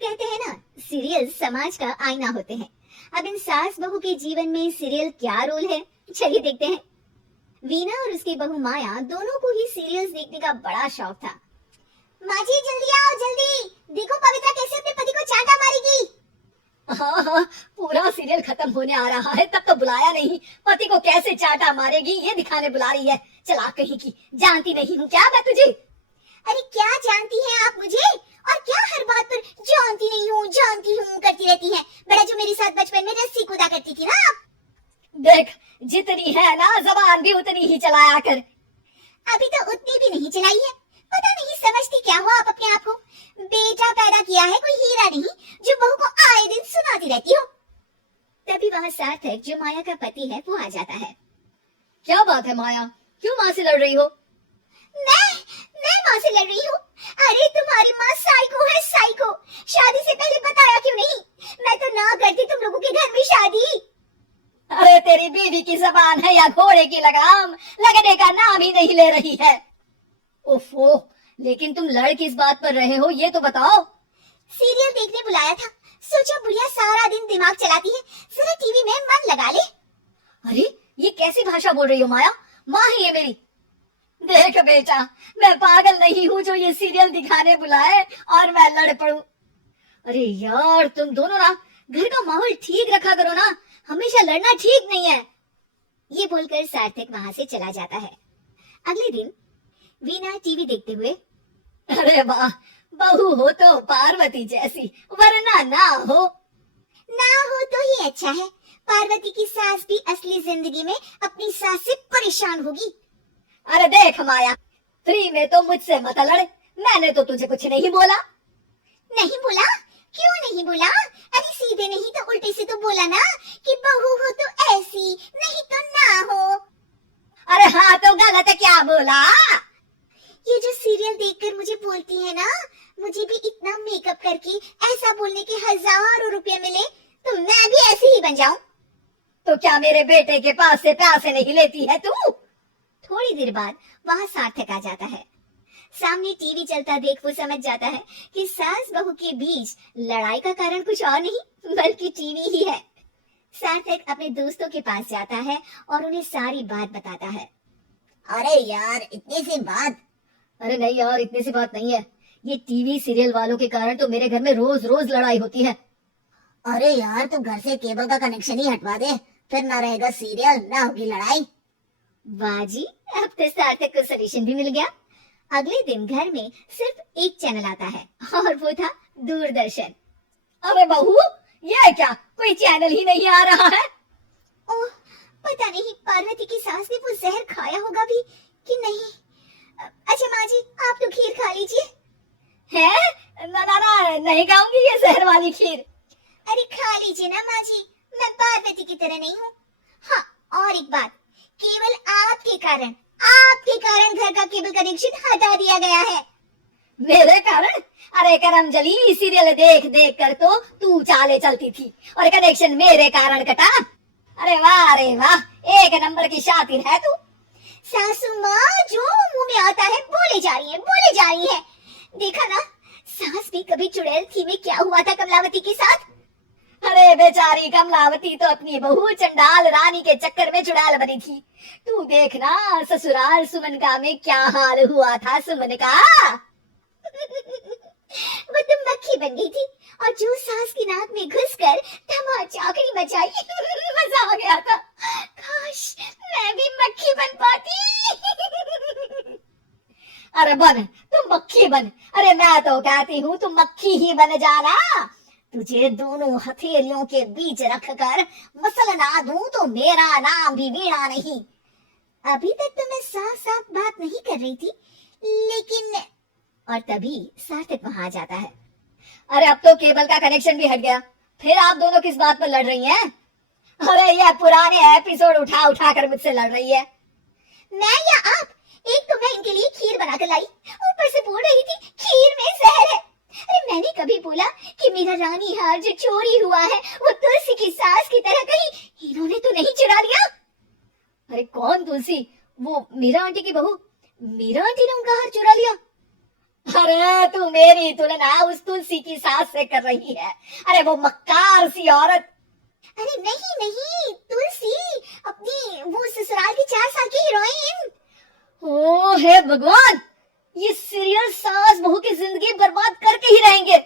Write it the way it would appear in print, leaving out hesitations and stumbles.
कहते हैं ना, सीरियल समाज का आईना होते हैं। अब इन सास बहू के जीवन में सीरियल क्या रोल है, चलिए देखते हैं। वीना और उसकी बहू माया दोनों को ही सीरियल्स देखने का बड़ा शौक था। माँ जी जल्दी आओ जल्दी, देखो पवित्रा कैसे अपने पति को चांटा मारेगी। हाँ, पूरा सीरियल खत्म होने आ रहा है, तब तो बुलाया नहीं। पति को कैसे चांटा मारेगी ये दिखाने बुला रही है। चला कहीं की, जानती नहीं हूँ क्या मैं तुझे। अरे क्या जानती हैं आप मुझे, और क्या हर बात पर जानती हूँ करती रहती हैं। बड़ा जो मेरे साथ बचपन में रस्सी कूदा करती थी ना आप। देख, जितनी है ना जबान भी उतनी ही चलाया कर। अभी तो उतनी भी नहीं चलाई है। पता नहीं समझती क्या हुआ आप अपने आप को। बेटा पैदा किया है कोई हीरा नहीं जो बहू को आए दिन सुनाती रहती हो। तभी वह सार्थक जो माया का पति है वो आ जाता है। क्या बात है माया, क्यों माँ से लड़ रही हो? मैं माँ से लड़ रही हूँ? अरे तुम्हारी माँ साइको है, साइको। शादी से पहले बताया क्यों नहीं? मैं तो ना करती तुम लोगों के घर में शादी। अरे तेरी बीवी की जबान है या घोड़े की लगाम, लगने का नाम ही नहीं ले रही है। ओफो, लेकिन तुम लड़ किस बात पर रहे हो ये तो बताओ। सीरियल देखने बुलाया था, सोचा बुढ़िया सारा दिन दिमाग चलाती है, जरा टीवी में मन लगा ले। अरे ये कैसी भाषा बोल रही हो माया, माँ है ये मेरी। देख बेटा, मैं पागल नहीं हूँ जो ये सीरियल दिखाने बुलाए और मैं लड़ पड़ूं। अरे यार तुम दोनों ना घर का माहौल ठीक रखा करो ना, हमेशा लड़ना ठीक नहीं है। ये बोलकर सार्थक वहां से चला जाता है। अगले दिन वीना टीवी देखते हुए, अरे वाह, बहू हो तो पार्वती जैसी, वरना ना हो तो ही अच्छा है। पार्वती की सास भी असली जिंदगी में अपनी सास से परेशान होगी। अरे देख माया, फ्री में तो मुझसे मत लड़, मैंने तो तुझे कुछ नहीं बोला। नहीं बोला? क्यों नहीं बोला? अरे सीधे नहीं तो उल्टे से तो बोला ना कि बहू हो तो ऐसी, नहीं तो ना हो। अरे हाँ तो गलत क्या बोला? ये जो सीरियल देखकर मुझे बोलती है ना, मुझे भी इतना मेकअप करके ऐसा बोलने के हजारों रुपए मिले तो मैं भी ऐसी ही बन जाऊं। तो क्या मेरे बेटे के पास से पैसे नहीं लेती है तू? थोड़ी देर बाद वहां सार्थक आ जाता है। सामने टीवी चलता देख वो समझ जाता है कि सास बहू के बीच लड़ाई का कारण कुछ और नहीं बल्कि टीवी ही है। सार्थक अपने दोस्तों के पास जाता है और उन्हें सारी बात बताता है। अरे यार इतनी सी बात? अरे नहीं यार, इतनी सी बात नहीं है। ये टीवी सीरियल वालों के कारण तो मेरे घर में रोज रोज लड़ाई होती है। अरे यार तू घर से केबल का कनेक्शन ही हटवा दे, फिर ना रहेगा सीरियल ना होगी लड़ाई। वाह जी, अब तो सार्थक को सोल्यूशन भी मिल गया। अगले दिन घर में सिर्फ एक चैनल आता है और वो था दूरदर्शन। अरे बहू, ये क्या, कोई चैनल ही नहीं आ रहा है? ओह, पता नहीं पार्वती की सास ने वो जहर खाया होगा भी कि नहीं। अच्छा माँ जी, आप तो खीर खा लीजिए। है? ना, नहीं खाऊंगी ये जहर वाली खीर। अरे खा लीजिए ना माँ जी, मैं पार्वती की तरह नहीं हूँ। हाँ और एक बात, केवल आपके कारण घर का केबल कनेक्शन हटा दिया गया है। मेरे कारण? अरे करमजली, सीरियल देख देख कर तो तू चाले चलती थी और कनेक्शन मेरे कारण कटा। अरे वाह, एक नंबर की शातिर है तू। सासू माँ जो मुंह में आता है बोले जा रही है। देखा ना, सास भी कभी चुड़ैल थी में क्या हुआ था कमलावती के साथ। अरे बेचारी कमलावती तो अपनी बहू चंडाल रानी के चक्कर में चुड़ैल बनी थी। तू देखना ससुराल सुमन का में क्या हाल हुआ था सुमन का। वो तो मक्खी बन गई थी और जो सास की नाक में घुसकर धमाचाकड़ी मचाई मजा आ गया था। काश मैं भी मक्खी बन पाती। अरे बन, तुम मक्खी बन। अरे मैं तो कहती हूँ तुम मक्खी ही बन जाना। तुझे दोनों हथेलियों के बीच रखकर मसलना दूं तो मेरा नाम भी वीणा नहीं। अभी तक तो मैं साफ साफ बात नहीं कर रही थी, लेकिन और तभी सार्थक वहां आ जाता है। अरे अब तो केबल का कनेक्शन भी हट गया, फिर आप दोनों किस बात पर लड़ रही हैं? अरे ये पुराने एपिसोड उठा उठा कर मुझसे लड़ रही है। मैं या आप? एक तो मैं इनके लिए खीर बनाकर लाई, ऊपर से बोल रही थी खीर में जहर है। अरे मैंने कभी बोला कि मेरा रानी हार जो चोरी हुआ है वो तुलसी की सास की तरह कहीं इन्होंने तो नहीं चुरा लिया? अरे कौन तुलसी? वो मीरा आंटी की बहू। मीरा आंटी ने उनका हार चुरा लिया? अरे तू मेरी तुलना उस तुलसी की सास से कर रही है। अरे वो मक्कार सी औरत। अरे नहीं नहीं, तुलसी अपनी वो ससुराल की 4 साल की हीरोइन। ओ हे भगवान, ये सीरियल सास बहू की जिंदगी बर्बाद करके ही रहेंगे।